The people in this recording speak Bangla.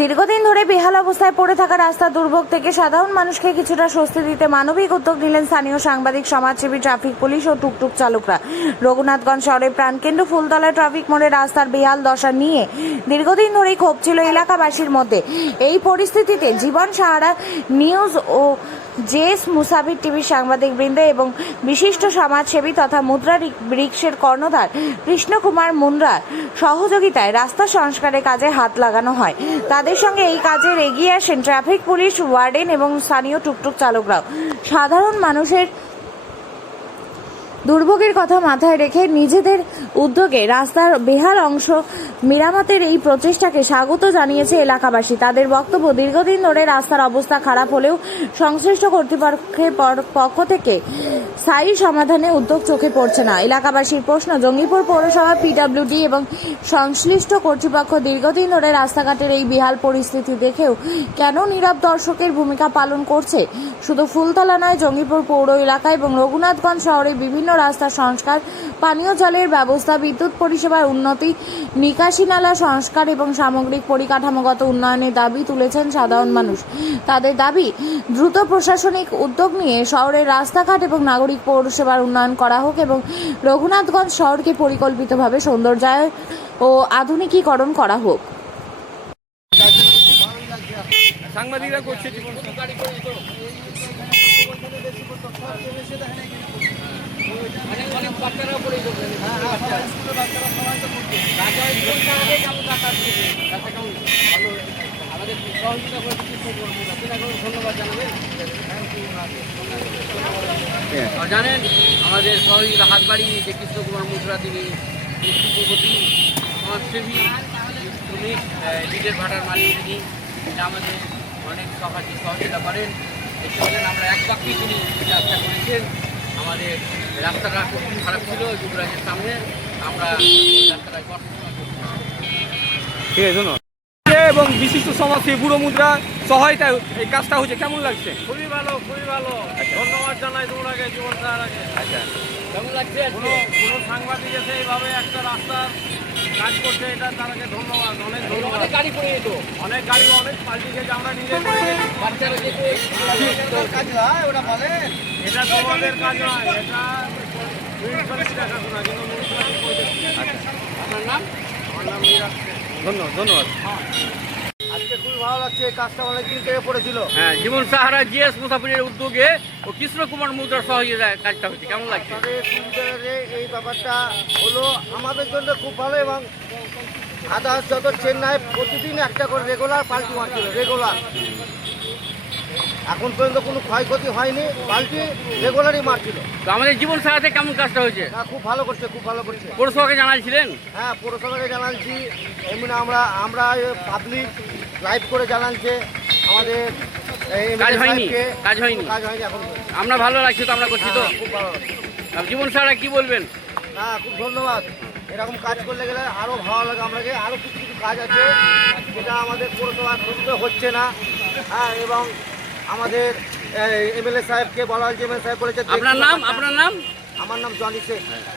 দীর্ঘদিন ধরে বেহাল অবস্থায় পড়ে থাকা রাস্তার দুর্ভোগ থেকে সাধারণ মানুষকে কিছুটা স্বস্তি দিতে মানবিক উদ্যোগ নিলেন স্থানীয় সাংবাদিক, সমাজসেবী, ট্রাফিক পুলিশ ও টুকটুক চালকরা। রঘুনাথগঞ্জ শহরের প্রাণকেন্দ্র ফুলতলা ট্রাফিক মোড়ে রাস্তার বেহাল দশা নিয়ে দীর্ঘদিন ধরেই ক্ষোভ ছিল এলাকাবাসীর মধ্যে। এই পরিস্থিতিতে জীবন সাহারা নিউজ ও জেএস মুসাফির টিভির সাংবাদিকবৃন্দ এবং বিশিষ্ট সমাজসেবী তথা মুদ্রা ব্রিক্সের কর্ণধার কৃষ্ণ কুমার মুন্ডার সহযোগিতায় রাস্তা সংস্কারের কাজে হাত লাগানো হয়। তাদের সঙ্গে এই কাজে এগিয়ে আসেন ট্রাফিক পুলিশ, ওয়ার্ডেন এবং স্থানীয় টুকটুক চালকরাও। সাধারণ মানুষের দুর্ভোগের কথা মাথায় রেখে নিজেদের উদ্যোগে রাস্তার বেহাল অংশ মেরামতের এই প্রচেষ্টাকে স্বাগত জানিয়েছে এলাকাবাসী। তাদের বক্তব্য, দীর্ঘদিন ধরে রাস্তার অবস্থা খারাপ হলেও সংশ্লিষ্ট কর্তৃপক্ষের পক্ষ থেকে স্থায়ী সমাধানে উদ্যোগ চোখে পড়ছে না। এলাকাবাসীর প্রশ্ন, জঙ্গিপুর পৌরসভা, পিডব্লিউডি এবং সংশ্লিষ্ট কর্তৃপক্ষ দীর্ঘদিন ধরে রাস্তাঘাটের এই বেহাল পরিস্থিতি দেখেও কেন নীরব দর্শকের ভূমিকা পালন করছে? শুধু ফুলতলা নয়, জঙ্গিপুর পৌর এলাকা এবং রঘুনাথগঞ্জ শহরে বিভিন্ন রাস্তা সংস্কার, পানীয় জলের ব্যবস্থা, বিদ্যুৎ পরিষেবার উন্নতি, নিকাশি নালা সংস্কার এবং সামগ্রিক পরিকাঠামোগত উন্নয়নের দাবি তুলেছেন সাধারণ মানুষ। তাদের দাবি, দ্রুত প্রশাসনিক উদ্যোগ নিয়ে শহরের রাস্তাঘাট এবং নাগরিক পৌরসেবার উন্নয়ন করা হোক এবং রঘুনাথগঞ্জ শহরকে পরিকল্পিতভাবে সৌন্দর্যায়ন ও আধুনিকীকরণ করা হোক। সাংবাদিকরা করছে অনেক বাচ্চারা পড়ে যাবে। আমাদের সহযোগিতা করেছে ধন্যবাদ জানাবেন। জানেন আমাদের সহযোগিতা হাত বাড়িয়েছে কৃষ্ণ কুমার মুদ্রা, তিনি শিল্পপতি, সমাজসেবী, শ্রমিক, লিডের ভাড়ার মালিক, তিনি আমাদের অনেক সহযোগিতা করেন। এই জন্য আমরা এক বাক্যে তিনি যাত্রা করেছেন। আমাদের রাস্তাটা খুব খারাপ ছিল যুবরাজের সামনে, আমরা রাস্তাটা ঠিক আছে ধন্যবাদ। এবং বিশিষ্ট সমাজসেবী বুড়ো মুদ্রা সহায়তায় এই কাজটা হচ্ছে, কেমন লাগছে? খুবই ভালো, খুবই ভালো। ধন্যবাদ জানাই তোমাকে, জীবন সাহারাকে। আচ্ছা, কেমন লাগছে? কোনো সাংবাদিক এসে এইভাবে একটা রাস্তার কাজ করছে, এটা তাদেরকে ধন্যবাদ, অনেক ধন্যবাদ। অনেক গাড়ি পড়ে যেত, অনেক গাড়ি অনেক পাল্টি গেছে, আমরা নিজে বাচ্চারা যেতে কাজ নয়, ওটা বলে এটা তোমাদের কাজ নয়, এটা মিউনিসিপ্যালিটি দেখাশোনা, কিন্তু মিউনিসিপ্যালিটি। আপনার নাম? আমার নাম ধন্যবাদ ধন্যবাদ। আজকে খুবই ভালো লাগছে, এই কাজটা অনেকদিন থেকে পড়েছিল। হ্যাঁ, জীবন সাহারা জিএস মুসাফিরের উদ্যোগে ও কৃষ্ণ কুমার মুদ্রার সহযোগিতায় কাজটা হচ্ছে, কেমন লাগছে? এই ব্যাপারটা হলো আমাদের জন্য খুব ভালো, এবং আদার্স যত চেন্নাই প্রতিদিন একটা করে রেগুলার পাল্টি মারছিল, রেগুলার। এখন পর্যন্ত কোনো ক্ষয়ক্ষতি হয়নি, পাল্টি রেগুলারই মারছিল। তো আমাদের জীবন সাহাতে কেমন কাজটা হয়েছে? হ্যাঁ, খুব ভালো করছে, খুব ভালো করছে। পৌরসভাকে জানাইছিলেন? হ্যাঁ, পৌরসভাকে জানাচ্ছি, এমনি আমরা পাবলিক লাইভ করে জানাচ্ছে আমাদের কাজ হয়নি, কাজ হয়নি, কাজ হয়নি এখন। আমরা ভালো লাগছে তো, আমরা করছি তো। খুব ভালো লাগছে। জীবন সাহারা কি বলবেন? হ্যাঁ, খুব ধন্যবাদ। এরকম কাজ করলে গেলে আরও ভালো লাগে। আমাকে আরও কিছু কিছু কাজ আছে যেটা আমাদের পৌরসভা হচ্ছে না। হ্যাঁ, এবং আমাদের এমএলএ সাহেবকে বলা হয়েছে, এমএলএ সাহেব বলেছে। আপনার নাম? আপনার নাম? আমার নাম জনি শেখ।